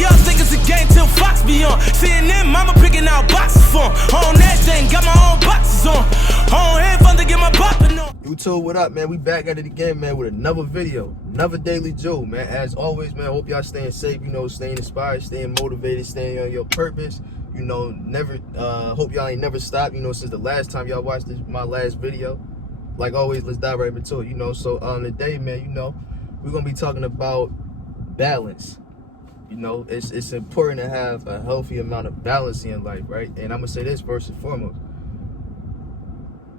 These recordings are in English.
y'all think it's a game till Fox be on. CNN, mama picking out boxes for 'em. On that thing, got my own boxes on. On headphones to get my poppin' on. YouTube, what up, man? We back at it again, man, with another video, another daily Joe, man. As always, man, hope y'all staying safe, you know, staying inspired, staying motivated, staying on your purpose. You know, never, hope y'all ain't never stopped, you know, since the last time y'all watched my last video. Like always, let's dive right into it, you know. So, today, man, you know, we're going to be talking about balance. You know, it's important to have a healthy amount of balance in life, right? And I'm going to say this first and foremost.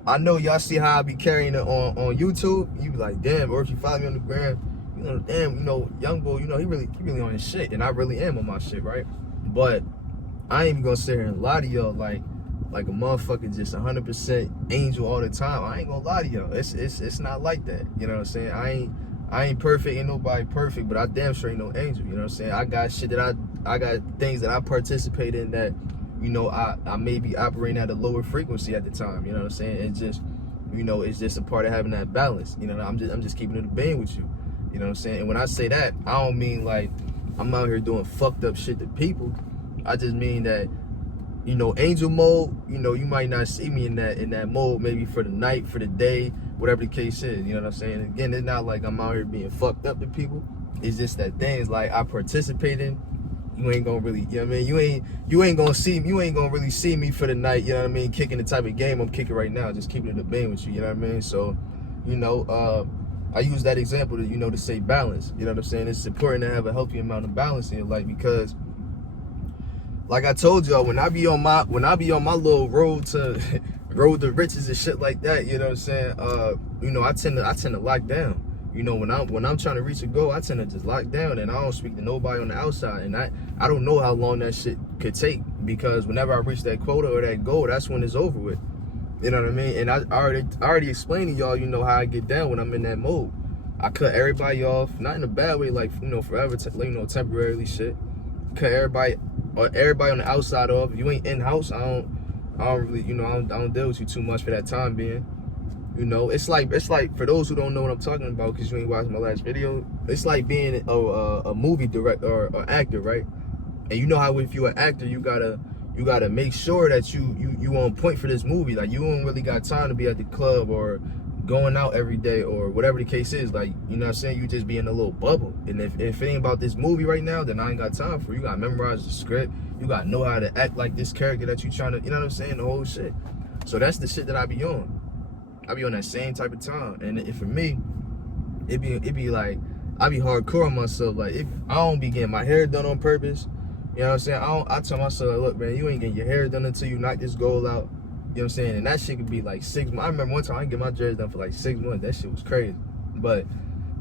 I know y'all see how I be carrying it on YouTube. You be like, damn, or if you follow me on the gram, you know, damn, you know, young boy, you know, he really on his shit. And I really am on my shit, right? But I ain't even gonna sit here and lie to y'all like a motherfucker just 100% angel all the time. I ain't gonna lie to y'all. It's not like that. You know what I'm saying? I ain't perfect, ain't nobody perfect, but I damn sure ain't no angel. You know what I'm saying? I got shit that I got things that I participate in that, you know, I may be operating at a lower frequency at the time. You know what I'm saying? It's just, you know, it's just a part of having that balance. You know, I'm just keeping it a bean with you. You know what I'm saying? And when I say that, I don't mean like I'm out here doing fucked up shit to people. I just mean that, you know, angel mode, you know, you might not see me in that mode, maybe for the night, for the day, whatever the case is. You know what I'm saying? Again, it's not like I'm out here being fucked up to people. It's just that things like I participate in, you ain't gonna really, you know what I mean? You ain't gonna really see me for the night, you know what I mean? Kicking the type of game I'm kicking right now, just keeping it a bang with you, you know what I mean? So, you know, I use that example to, you know, to say balance. You know what I'm saying? It's important to have a healthy amount of balance in your life because, like I told y'all, when I be on my little road to riches and shit like that, you know what I'm saying? You know, I tend to lock down. You know, when I'm trying to reach a goal, I tend to just lock down and I don't speak to nobody on the outside. And I don't know how long that shit could take because whenever I reach that quota or that goal, that's when it's over with. You know what I mean? And I already explained to y'all, you know, how I get down when I'm in that mode. I cut everybody off, not in a bad way, like, you know, forever, you know, temporarily shit. Cut everybody on the outside off. If you ain't in-house, I don't really, you know, I don't deal with you too much for that time being. You know, it's like for those who don't know what I'm talking about, because you ain't watched my last video, it's like being a movie director or actor, right? And you know how if you're an actor, you gotta make sure that you on point for this movie. Like, you don't really got time to be at the club or going out every day or whatever the case is. Like, you know what I'm saying? You just be in a little bubble. And if it ain't about this movie right now, then I ain't got time for it. You gotta memorize the script. You gotta know how to act like this character that you trying to, you know what I'm saying? The whole shit. So that's the shit that I be on. I be on that same type of time. And for me, it be like, I be hardcore on myself. Like, if I don't be getting my hair done on purpose, you know what I'm saying? I tell myself, look, man, you ain't getting your hair done until you knock this goal out. You know what I'm saying? And that shit could be like 6 months. I remember one time I didn't get my dreads done for like 6 months. That shit was crazy. But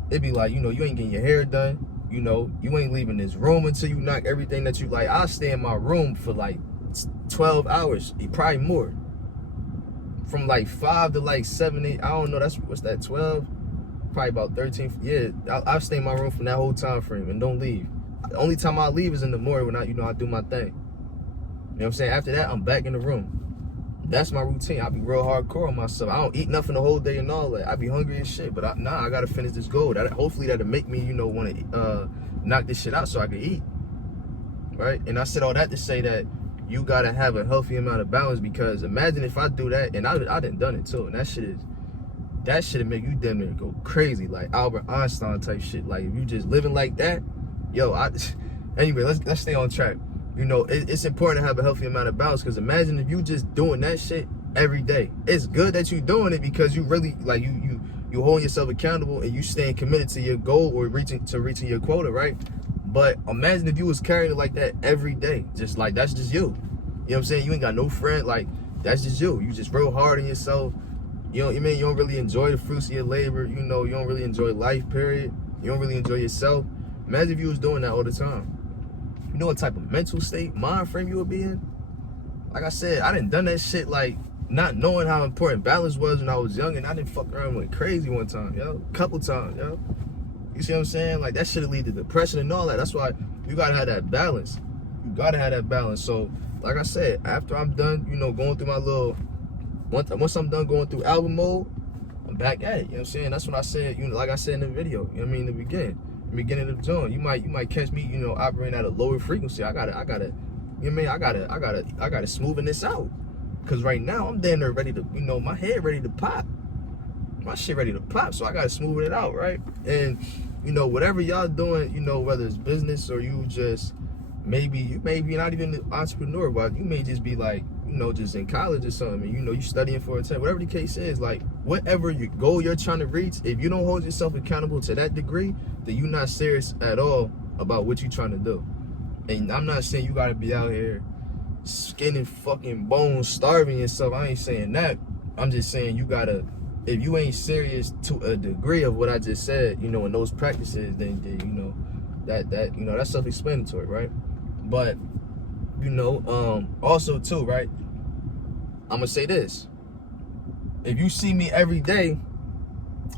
it'd be like, you know, you ain't getting your hair done. You know, you ain't leaving this room until you knock everything that you like. I'll stay in my room for like 12 hours, probably more. From like 5 to like 7, 8, I don't know, what's that, 12? Probably about 13, yeah. I'll stay in my room from that whole time frame and don't leave. The only time I leave is in the morning when I do my thing. You know what I'm saying? After that, I'm back in the room. That's my routine. I be real hardcore on myself. I don't eat nothing the whole day and all that. I be hungry as shit, but I gotta finish this goal. Hopefully that'll make me, you know, want to knock this shit out so I can eat, right? And I said all that to say that you gotta have a healthy amount of balance, because imagine if I do that, and I done it too, and that shit make you damn near go crazy, like Albert Einstein type shit. Like, if you just living like that, yo, anyway, let's stay on track. You know, it's important to have a healthy amount of balance, because imagine if you just doing that shit every day. It's good that you doing it because you really, like, you holding yourself accountable and you staying committed to your goal or reaching your quota, right? But imagine if you was carrying it like that every day. Just like, that's just you. You know what I'm saying? You ain't got no friend. Like, that's just you. You just real hard on yourself. You know what I mean? You don't really enjoy the fruits of your labor. You know, you don't really enjoy life, period. You don't really enjoy yourself. Imagine if you was doing that all the time. You know what type of mental state, mind frame you would be in? Like I said, I done that shit, like, not knowing how important balance was when I was young, and I didn't fuck around and went crazy one time, yo. Couple times, yo. You see what I'm saying? Like, that shit lead to depression and all that. That's why you gotta have that balance. You gotta have that balance. So, like I said, after I'm done, you know, going through my little, once I'm done going through album mode, I'm back at it. You know what I'm saying? That's what I said, you know, like I said in the video, you know what I mean, in the beginning. the beginning of the joint. You might catch me, you know, operating at a lower frequency. I gotta, you know what I mean? I gotta smoothen this out. Cause right now I'm damn near ready to, you know, my head ready to pop. My shit ready to pop, so I gotta smooth it out, right? And, you know, whatever y'all doing, you know, whether it's business or you just, you may be not even an entrepreneur, but you may just be like, you know, just in college or something, and, you know, you studying for a test, whatever the case is, like, whatever goal you're trying to reach, if you don't hold yourself accountable to that degree, then you're not serious at all about what you're trying to do. And I'm not saying you gotta be out here skinning fucking bones, starving yourself. I ain't saying that. I'm just saying you gotta, if you ain't serious to a degree of what I just said, you know, in those practices, then you know, that you know, that's self-explanatory, right? But, you know, also too, right? I'm gonna say this. If you see me every day,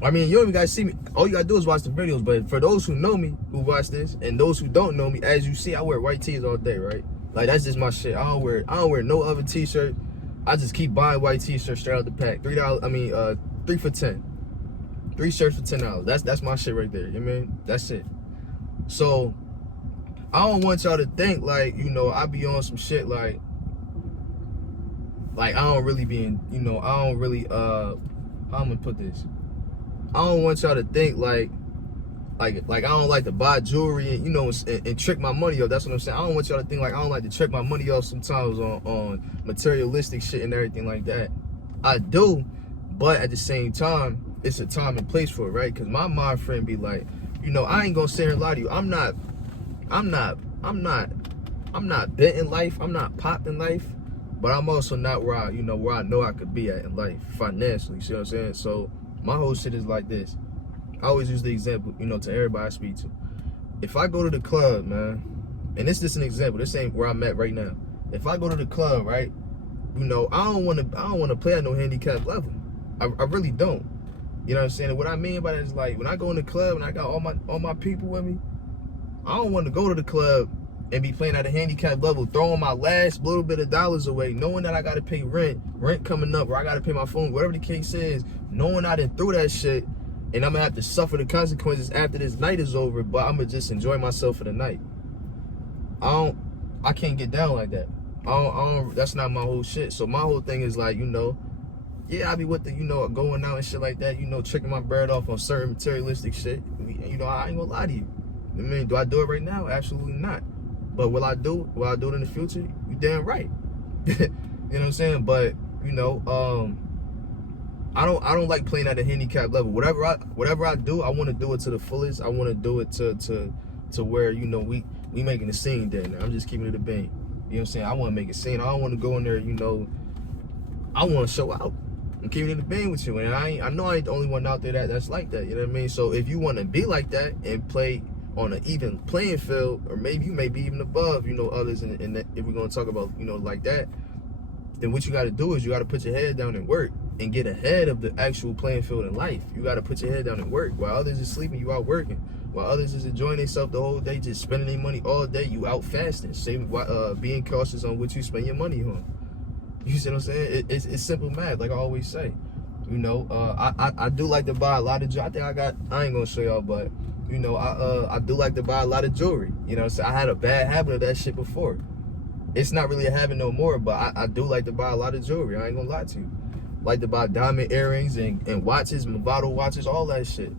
I mean, you don't even gotta see me. All you gotta do is watch the videos. But for those who know me, who watch this, and those who don't know me, as you see, I wear white tees all day, right? Like, that's just my shit. I don't wear no other t-shirt. I just keep buying white t-shirts straight out the pack. $3, I mean, 3 for $10. 3 shirts for $10. That's my shit right there. You know what I mean? That's it. So I don't want y'all to think like, you know, I be on some shit like I don't really be in, you know, I don't really how I'm gonna put this. I don't want y'all to think like I don't like to buy jewelry and, you know, and trick my money off. That's what I'm saying. I don't want y'all to think like I don't like to trick my money off sometimes on materialistic shit and everything like that. I do, but at the same time, it's a time and place for it, right? Because my mind friend be like, you know, I ain't gonna sit here and lie to you. I'm not bent in life. I'm not popped in life, but I'm also not where I know I could be at in life financially. See what I'm saying? So my whole shit is like this. I always use the example, you know, to everybody I speak to. If I go to the club, man, and this is just an example. This ain't where I'm at right now. If I go to the club, right, you know, I don't want to play at no handicap level. I really don't. You know what I'm saying? And what I mean by that is, like, when I go in the club and I got all my people with me, I don't want to go to the club and be playing at a handicap level, throwing my last little bit of dollars away, knowing that I got to pay rent coming up, or I got to pay my phone, whatever the case is, knowing I didn't throw that shit, and I'm going to have to suffer the consequences after this night is over, but I'm going to just enjoy myself for the night. I can't get down like that. That's not my whole shit. So my whole thing is like, you know, yeah, I be with the, you know, going out and shit like that, you know, tricking my bread off on certain materialistic shit. You know, I ain't gonna lie to you. I mean, do I do it right now? Absolutely not. But will I do it in the future? You damn right. You know what I'm saying? But, you know, I don't like playing at a handicap level. Whatever I do, I want to do it to the fullest. I want to do it to where, you know, we making a scene there. I'm just keeping it a bang. You know what I'm saying? I want to make a scene. I don't want to go in there, you know, I want to show out. I'm keeping it a bang with you. And I know I ain't the only one out there that's like that. You know what I mean? So if you want to be like that and play on an even playing field, or maybe you may be even above, you know, others, and if we're going to talk about, you know, like that, then what you got to do is you got to put your head down and work and get ahead of the actual playing field in life. You got to put your head down and work. While others is sleeping, you out working. While others is enjoying themselves the whole day, just spending their money all day, you out fasting, being cautious on what you spend your money on. You see what I'm saying? It's simple math, like I always say. You know, I do like to buy a lot of jewelry. I ain't gonna show y'all, but, you know, I do like to buy a lot of jewelry. You know, so I had a bad habit of that shit before. It's not really a habit no more, but I do like to buy a lot of jewelry. I ain't gonna lie to you. Like to buy diamond earrings and watches, Movado watches, all that shit.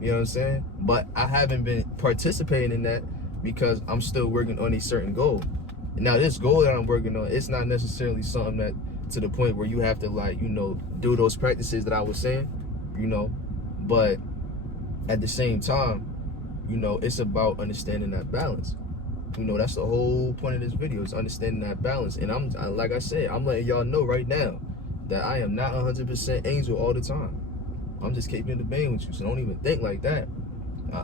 You know what I'm saying? But I haven't been participating in that because I'm still working on a certain goal. Now, this goal that I'm working on, it's not necessarily something that to the point where you have to, like, you know, do those practices that I was saying, you know, but at the same time, you know, it's about understanding that balance. You know, that's the whole point of this video, is understanding that balance. And like I said, I'm letting y'all know right now that I am not 100% angel all the time. I'm just keeping the bang with you, so don't even think like that.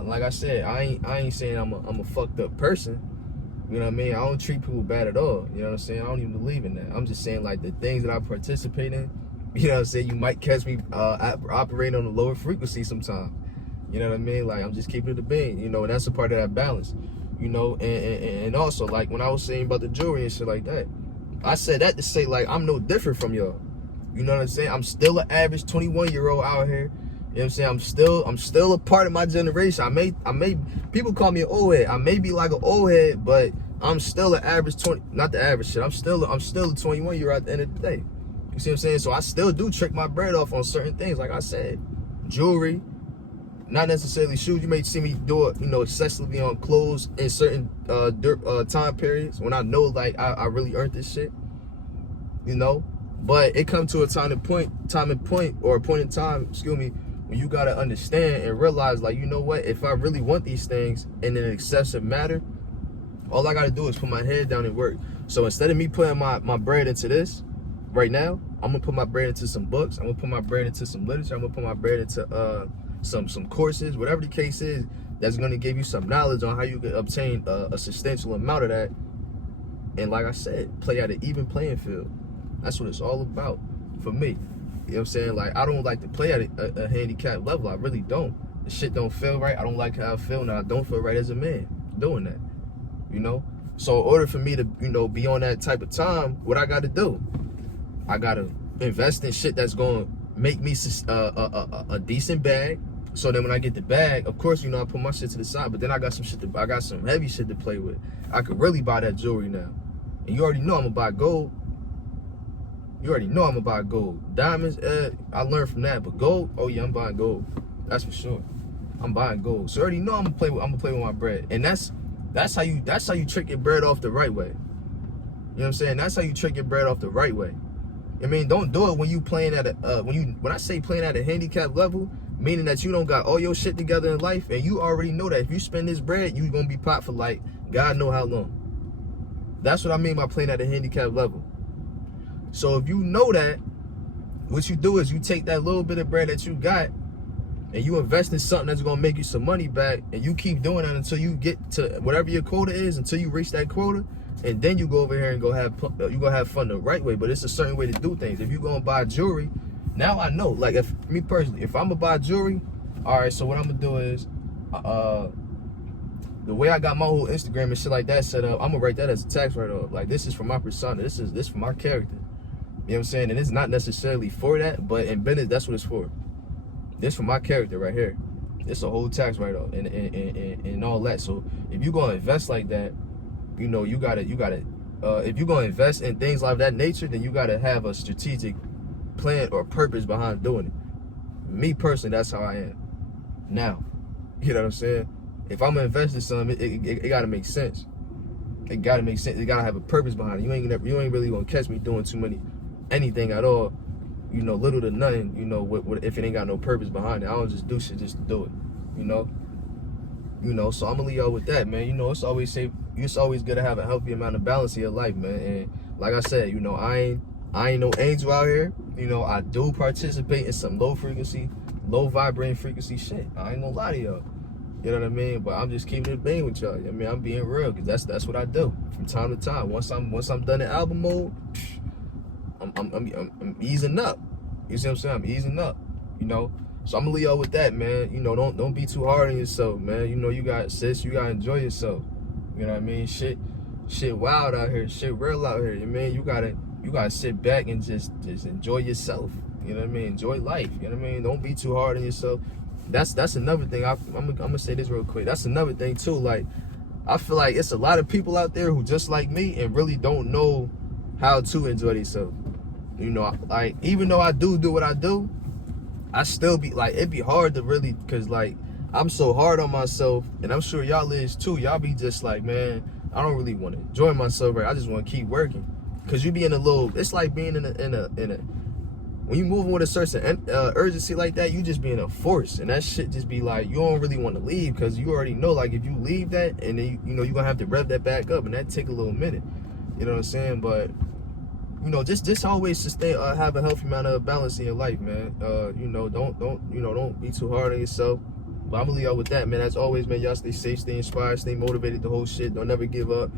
Like I said, I ain't saying I'm a fucked up person. You know what I mean? I don't treat people bad at all. You know what I'm saying? I don't even believe in that. I'm just saying, like, the things that I participate in, you know what I'm saying? You might catch me operating on a lower frequency sometimes. You know what I mean? Like, I'm just keeping it a bang, you know, and that's a part of that balance. You know, and also, like, when I was saying about the jewelry and shit like that, I said that to say, like, I'm no different from y'all. You know what I'm saying? I'm still an average 21-year-old out here. You know what I'm saying? I'm still a part of my generation. I may people call me an old head. I may be like an old head, but I'm still an average 20, not the average shit. I'm still a 21-year-old at the end of the day. You see what I'm saying? So I still do trick my bread off on certain things, like I said. Jewelry, not necessarily shoes. You may see me do it, excessively on clothes in certain time periods when I know like I really earned this shit. But it comes to a point in time, when you gotta understand and realize, like, you know what, if I really want these things in an excessive matter, all I gotta do is put my head down and work. So instead of me putting my bread into this right now, I'm gonna put my bread into some books, I'm gonna put my bread into some literature, I'm gonna put my bread into some courses, whatever the case is, that's gonna give you some knowledge on how you can obtain a substantial amount of that. And like I said, play at an even playing field. That's what it's all about for me. You know what I'm saying? Like, I don't like to play at a handicap level. I really don't. The shit don't feel right. I don't like how I feel, and I don't feel right as a man doing that. So in order for me to, be on that type of time, what I got to do? I got to invest in shit that's going to make me a decent bag. So then when I get the bag, of course, I put my shit to the side, but then I got some heavy shit to play with. I could really buy that jewelry now. And you already know I'm going to buy gold. Diamonds, I learned from that. But gold, oh yeah, I'm buying gold. That's for sure. I'm buying gold. So you already know I'm gonna play with my bread. And that's how you trick your bread off the right way. You know what I'm saying? That's how you trick your bread off the right way. I mean, don't do it when you playing at when I say playing at a handicap level, meaning that you don't got all your shit together in life, and you already know that if you spend this bread, you gonna be popped for like God know how long. That's what I mean by playing at a handicap level. So if you know that, what you do is you take that little bit of bread that you got and you invest in something that's gonna make you some money back, and you keep doing that until you get to whatever your quota is, until you reach that quota, and then you go over here and you gonna have fun the right way. But it's a certain way to do things. If you gonna buy jewelry, now I know, like, if me personally, if I'm gonna buy jewelry, all right, so what I'm gonna do is, the way I got my whole Instagram and shit like that set up, I'm gonna write that as a tax write-off. Like, this is for my persona, this is for my character. You know what I'm saying? And it's not necessarily for that, but in business, that's what it's for. This for my character right here. It's a whole tax write-off and all that. So if you gonna invest like that, you gotta if you gonna invest in things like that nature, then you gotta have a strategic plan or purpose behind doing it. Me personally, that's how I am. Now, you know what I'm saying? If I'm gonna invest in something, it gotta make sense. It gotta make sense. It gotta have a purpose behind it. You ain't really gonna catch me doing too many anything at all, little to nothing, if it ain't got no purpose behind it. I don't just do shit just to do it, so I'm gonna leave y'all with that, man. It's always good to have a healthy amount of balance in your life, man. And like I said, I ain't no angel out here. I do participate in some low vibrating frequency shit. I ain't gonna lie to y'all. You know what I mean? But I'm just keeping it being with y'all. I mean, I'm being real, because that's what I do from time to time. Once I'm done in album mode, I'm easing up. You see what I'm saying? I'm easing up. So I'm gonna leave y'all with that, man. Don't be too hard on yourself, man. You gotta enjoy yourself. You know what I mean? Shit wild out here, shit real out here. You gotta sit back and just enjoy yourself. You know what I mean? Enjoy life. You know what I mean? Don't be too hard on yourself. That's another thing. I'm gonna say this real quick. That's another thing too. Like, I feel like it's a lot of people out there who just like me and really don't know how to enjoy themselves. Like, even though I do what I do, I still be like, it'd be hard to really, cause like, I'm so hard on myself, and I'm sure y'all is too. Y'all be just like, man, I don't really want to enjoy myself, right? I just want to keep working. Cause you be in a little, it's like being in a when you moving with a certain urgency like that, you just be in a force, and that shit just be like, you don't really want to leave, because you already know, like, if you leave that, and then you're gonna have to rev that back up, and that take a little minute. You know what I'm saying? But just always sustain, have a healthy amount of balance in your life, man. Don't be too hard on yourself. But I'm gonna leave y'all with that, man. As always, man, y'all stay safe, stay inspired, stay motivated, the whole shit. Don't ever give up.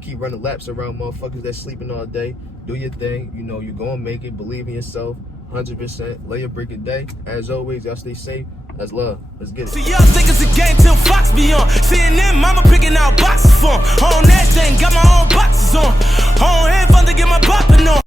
Keep running laps around motherfuckers that's sleeping all day. Do your thing. You're gonna make it. Believe in yourself, 100%. Lay a brick a day. As always, y'all stay safe. That's love. Let's get it. See, y'all think it's a game till Fox be on. Seeing them, mama picking out boxes for 'em. On that thing, got my own boxes on. On head fun to get my popping on.